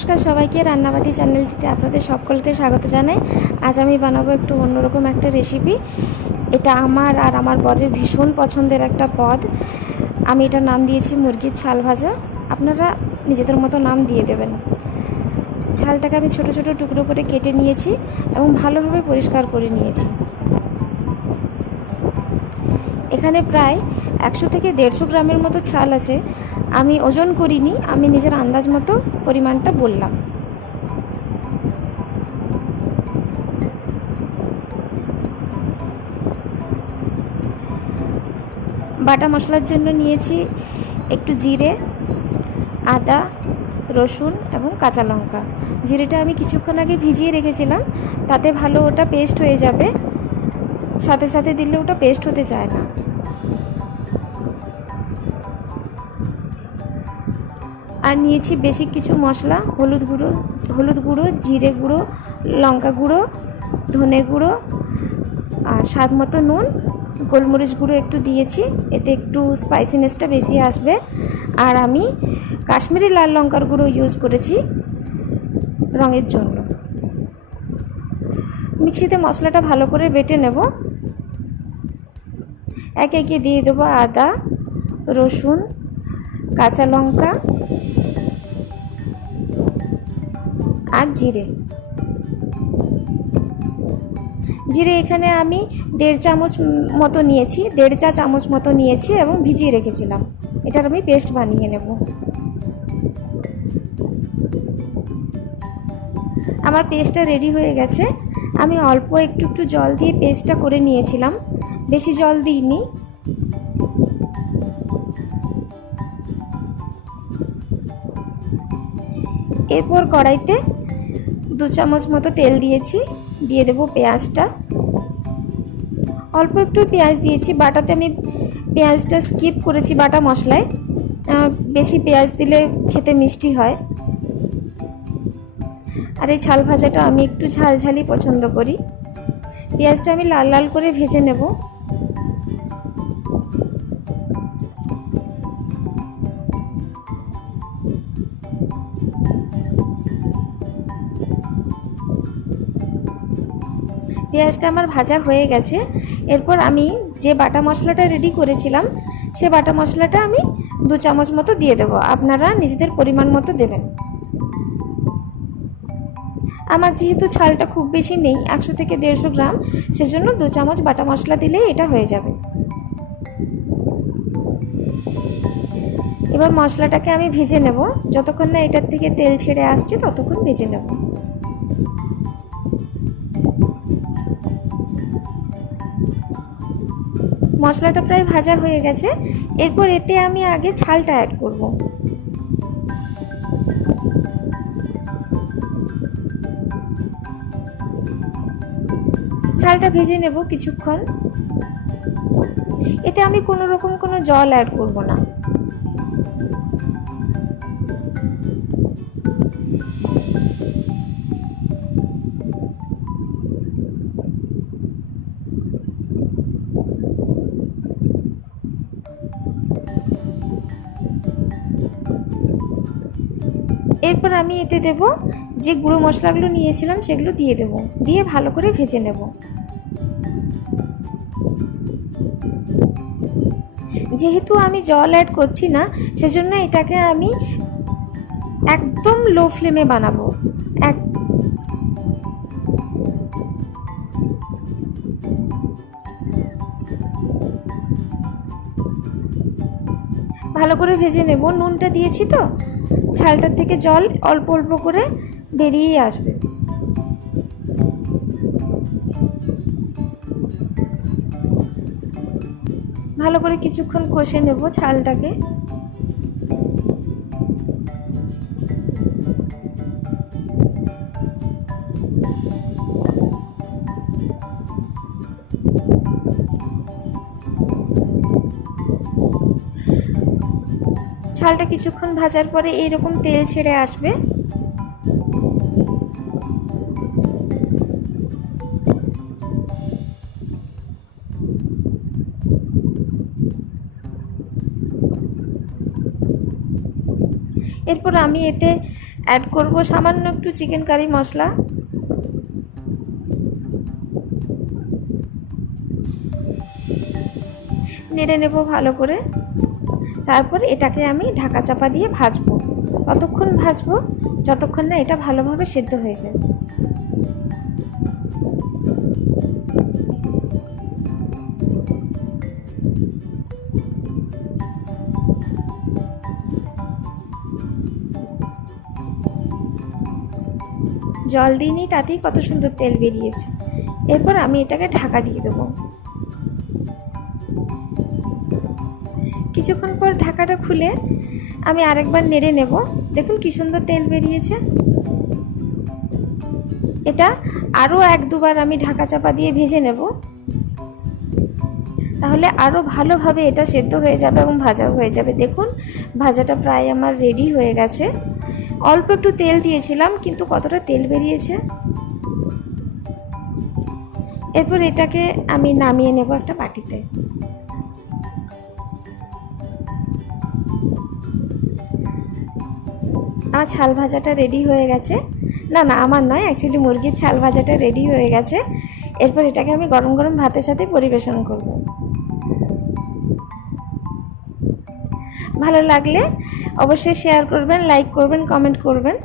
নমস্কার সবাইকে, রান্নাবাটি চ্যানেলটিতে আপনাদের সকলকে স্বাগত জানাই। আজ আমি বানাবো একটু অন্যরকম একটা রেসিপি। এটা আমার আর আমার বরের ভীষণ পছন্দের একটা পদ। আমি এটার নাম দিয়েছি মুরগির ছাল ভাজা। আপনারা নিজেদের মতো নাম দিয়ে দেবেন। ছালটাকে আমি ছোট ছোট টুকরো করে কেটে নিয়েছি এবং ভালোভাবে পরিষ্কার করে নিয়েছি। এখানে প্রায় 100 থেকে 150 গ্রামের মতো ছাল আছে। আমি ওজন করিনি, আমি নিজের আন্দাজ মতো পরিমাণটা বললাম। বাটা মশলার জন্য নিয়েছি একটু জিরে, আদা, রসুন এবং কাঁচা লঙ্কা। জিরেটা আমি কিছুক্ষণ আগে ভিজিয়ে রেখেছিলাম, তাতে ভালো ওটা পেস্ট হয়ে যাবে। সাথে সাথে দিলে ওটা পেস্ট হতে চায় না। আর নিয়েছি বেশি কিছু মশলা, হলুদ গুঁড়ো, জিরে গুঁড়ো, লঙ্কা গুঁড়ো, ধনে গুঁড়ো আর স্বাদ মতো নুন, গোলমরিচ গুঁড়ো একটু দিয়েছি, এতে একটু স্পাইসিনেসটা বেশি আসবে। আর আমি কাশ্মীরি লাল লঙ্কার গুঁড়ো ইউজ করেছি রঙের জন্য। মিক্সিতে মশলাটা ভালো করে বেটে নেব। একে একে দিয়ে দেবো আদা, রসুন, কাঁচা লঙ্কা আর জিরে। এখানে আমি 1.5 চামচ মতো নিয়েছি, 1.5 চা চামচ মতো নিয়েছি এবং ভিজিয়ে রেখেছিলাম। এটার আমি পেস্ট বানিয়ে নেব। আমার পেস্টটা রেডি হয়ে গেছে। আমি অল্প একটু জল দিয়ে পেস্টটা করে নিয়েছিলাম, বেশি জল দিইনি। এরপর কড়াইতে 2 চামচ মতো তেল দিয়েছি, দিয়ে দেবো পেঁয়াজটা। অল্প একটু পেঁয়াজ দিয়েছি, বাটাতে আমি পেঁয়াজটা স্কিপ করেছি বাটা মশলায়। বেশি পেঁয়াজ দিলে খেতে মিষ্টি হয়। আর এই ছাল ভাজাটা আমি একটু ঝালঝালি পছন্দ করি। পেঁয়াজটা আমি লাল লাল করে ভেজে নেব। পেঁয়াজটা আমার ভাজা হয়ে গেছে। এরপর আমি যে বাটা মশলাটা রেডি করেছিলাম, সে বাটা মশলাটা আমি 2 চামচ মতো দিয়ে দেবো। আপনারা নিজেদের পরিমাণ মতো দেবেন। আমার যেহেতু ছালটা খুব বেশি নেই, 100 থেকে 150 গ্রাম, সেজন্য 2 চামচ বাটা মশলা দিলেই এটা হয়ে যাবে। এবার মশলাটাকে আমি ভেজে নেব। যতক্ষণ না এটার থেকে তেল ছেড়ে আসছে ততক্ষণ ভেজে নেব। মশলাটা প্রায় ভাজা হয়ে গেছে। এরপর এতে আমি আগে ছালটা অ্যাড করব। ছালটা ভেজে নেব কিছুক্ষণ। এতে আমি কোনো রকম কোনো জল অ্যাড করব না। এরপর আমি এতে দেব যে গুঁড়ো মশলাগুলো নিয়েছিলাম, সেগুলো দিয়ে দেব, দিয়ে ভালো করে ভেজে নেব। যেহেতু আমি জল অ্যাড করছি না, সেজন্য এটাকে আমি একদম লো ফ্লেমে বানাবো। ভালো করে ভেজে নেব। নুনটা দিয়েছি তো, ছালটার থেকে জল অল্প অল্প করে বেরিয়েই আসবে। ভালো করে কিছুক্ষণ কষে নেব ছালটাকে। ছালটা কিছুক্ষণ ভাজার পরে এইরকম তেল ছেড়ে আসবে। এরপর আমি এতে অ্যাড করব সামান্য একটু চিকেন কারি মশলা। নেড়ে নেব ভালো করে। তারপর এটাকে আমি ঢাকা চাপা দিয়ে ভাজবো। ততক্ষণ ভাজবো যতক্ষণ না এটা ভালোভাবে সেদ্ধ হয়ে যায়। জল দিইনি, তাতেই কত সুন্দর তেল বেরিয়েছে। এরপর আমি এটাকে ঢাকা দিয়ে দেবো। কিছুক্ষণ পর ঢাকাটা খুলে আমি আরেকবার নেড়ে নেব। দেখুন কি সুন্দর তেল বেরিয়েছে। এটা আরও 1-2 বার আমি ঢাকা চাপা দিয়ে ভেজে নেব, তাহলে আরও ভালোভাবে এটা সেদ্ধ হয়ে যাবে এবং ভাজা হয়ে যাবে। দেখুন ভাজাটা প্রায় আমার রেডি হয়ে গেছে। অল্প একটু তেল দিয়েছিলাম, কিন্তু কতটা তেল বেরিয়েছে। এরপর এটাকে আমি নামিয়ে নেব একটা বাটিতে। আমার ছাল ভাজাটা রেডি হয়ে গেছে। না না, আমার নয়, অ্যাকচুয়ালি মুরগির ছাল ভাজাটা রেডি হয়ে গেছে। এরপর এটাকে আমি গরম গরম ভাতের সাথে পরিবেশন করব। ভালো লাগলে অবশ্যই শেয়ার করবেন, লাইক করবেন, কমেন্ট করবেন।